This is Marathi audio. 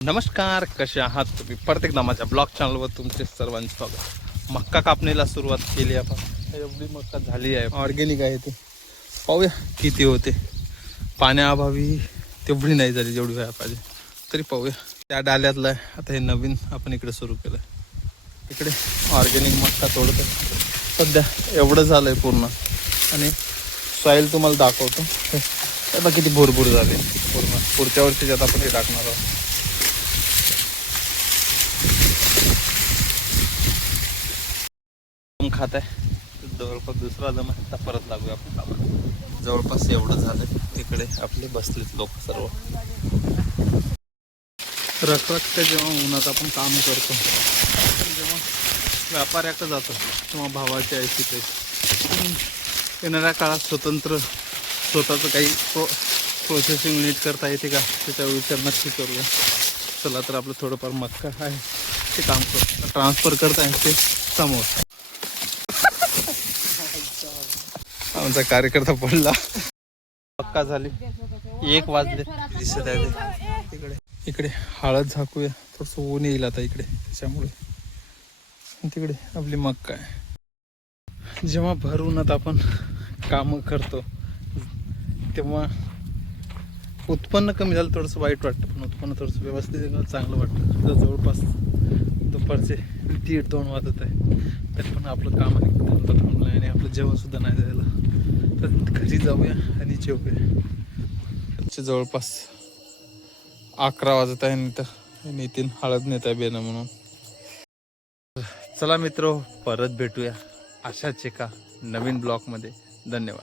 नमस्कार कसे आहात तुम्ही? प्रत्येक नामाच्या ब्लॉग चॅनलवर तुमचे सर्वांचे स्वागत. मक्का कापणीला सुरुवात केली आपण. एवढी मक्का झाली आहे. ऑर्गेनिक आहे ते. पाहूया किती होते. पाण्याअभावी तेवढी नाही झाली जेवढी व्हायला पाहिजे. तरी पाहूया. त्या डाल्यातलं आहे. आता हे नवीन आपण इकडे सुरू केलं इकडे ऑर्गेनिक मक्का तोडत आहे सध्या एवढं झालंय पूर्ण. आणि सॉईल तुम्हाला दाखवतो. आता किती भरपूर झाले. पूर्ण. पुढच्या वर्षीच्यात आपण हे टाकणार आहोत. खात आहे? जवळपास दुसरा दम आहे आता परत लागूया आपण कामाला. जवळपास एवढं झालं तिकडे आपले बसलेत लोक सर्व. रखरखच्या जेव्हा उन्हात आपण काम करतो जेव्हा व्यापाऱ्याकडे जातो किंवा भावाच्या ऐशी ते येणाऱ्या काळात स्वतंत्र स्वतःचं काही प्रो प्रोसेसिंग नीट करता येते का? त्याच्या विचार नक्की करूया. चला तर आपलं थोडंफार मक्का आहे ते काम करतो ट्रान्सफर करता येते समोर. आमचा कार्यकर्ता पडला. पक्का झाली. एक वाजले. दिसत आहे तिकडे इकडे. इकडे हळद झाकूया. थोडस ऊन येईल आता इकडे. त्याच्यामुळे. तिकडे आपली मक्का आहे. जेव्हा भर उन्हात आपण कामं करतो तेव्हा उत्पन्न कमी झालं थोडंसं वाईट वाटतं. पण उत्पन्न थोडंसं व्यवस्थित चांगलं वाटतं. तर जवळपास दुपारचे दीड दोन वाजत आहे. तरी पण आपलं काम आहे. आणि आपलं जेवण सुद्धा नाही झालं. तर घरी जाऊया आणि जेवूया. जवळपास अकरा वाजत आहे आणि नितीन हळद नेत आहे बेनं म्हणून. चला मित्र परत भेटूया अशाच एका नवीन ब्लॉकमध्ये धन्यवाद.